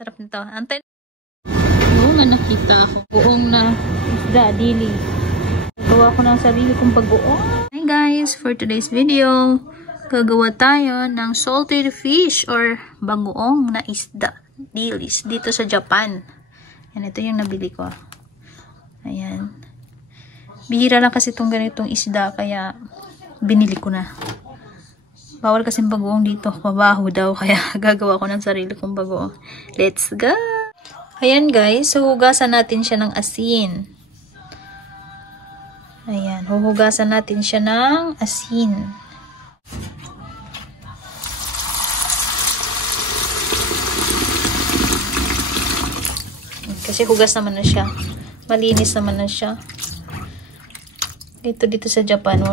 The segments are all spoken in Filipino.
Sarap nito. Antay. Oo nga nakita ako. Buong na isda, dili. Gawa ko ng sarili kong pag-uong. Hi guys, for today's video, gagawa tayo ng salted fish or bagoong na isda, dilis, dito sa Japan. Yan, ito yung nabili ko. Ayan. Bihira lang kasi itong ganitong isda, kaya binili ko na. Bawal kasing bagoong dito, mabaho daw, kaya gagawa ko ng sarili kong bagoong. Let's go! Ayan guys, huhugasan natin siya ng asin. Ayan, huhugasan natin siya ng asin. Kasi hugas naman na siya. Malinis naman na siya. Dito sa Japan,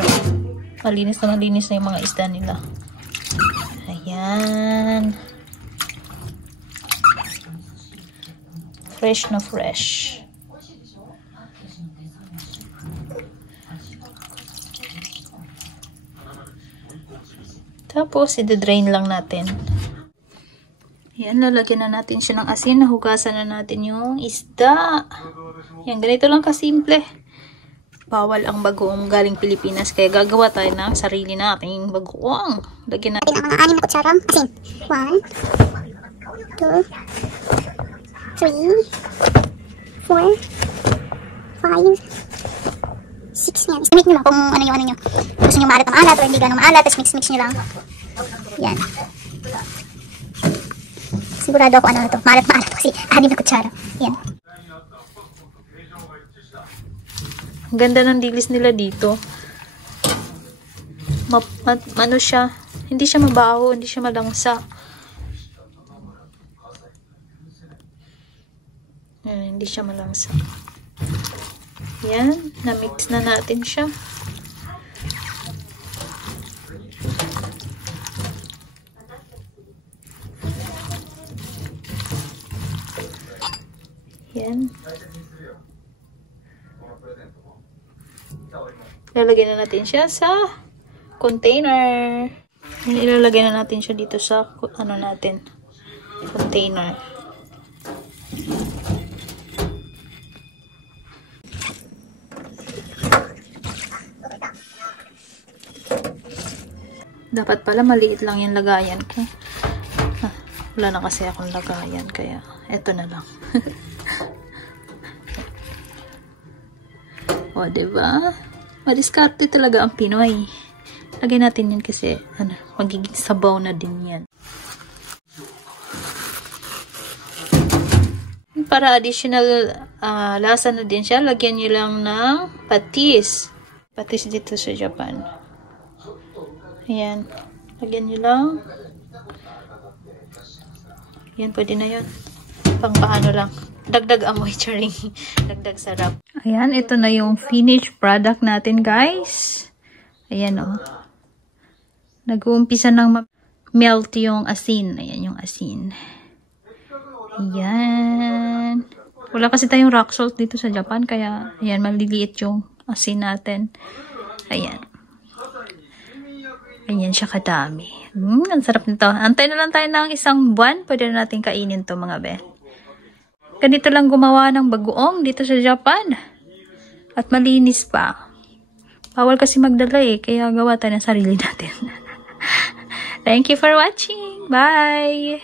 malinis na yung mga isda nila. Ayan. Fresh na fresh. Tapos, i-drain lang natin. Ayan, lalagyan na natin siya ng asin. Nahugasan na natin yung isda. Ayan, ganito lang kasimple. Bawal ang bagoong galing Pilipinas. Kaya gagawa tayo ng sarili nating bagoong. Lagyan natin ang mga 6 na kutsara asin. 1, 2, 3, 4, 5, 6 yan. Estimate nyo lang kung ano yung ano nyo. Gusto nyo maalat na maalat o hindi ganun maalat. Tapos mix nyo lang. Yan. Sigurado ako ano na ito. Maalat kasi 6 na kutsara. Yan. Ang ganda ng dilis nila dito. Ano siya? Hindi siya mabaho, hindi siya malangsa. Ayan, hindi siya malangsa. Yan, na-mix na natin siya. Yan. Ilalagay na natin siya sa container. Ilalagay na natin siya dito sa ano natin, container. Dapat pala maliit lang yung lagayan ko. Wala na kasi akong lagayan, kaya eto na lang. O, diba? Madiskarte talaga ang Pinoy. Lagyan natin yan kasi magiging sabaw na din yan. Para additional lasa na din siya, lagyan nyo lang ng patis. Patis dito sa Japan. Ayan. Lagyan nyo lang. Yan, pwede na yun. Pang paano lang. Dagdag amoy, charing. Dagdag sarap. Ayan, ito na yung finished product natin, guys. Ayan, oh. Nag-uumpisa ng melt yung asin. Ayan yung asin. Ayan. Wala kasi tayong rock salt dito sa Japan, kaya ayan, maliliit yung asin natin. Ayan. Ayan siya kadami. Ang sarap nito. Antay na lang tayo ng 1 buwan. Pwede na natin kainin to, mga be. Ganito lang gumawa ng bagoong dito sa Japan. At malinis pa. Bawal kasi magdala kaya gawa tayo ng sarili natin. Thank you for watching. Bye!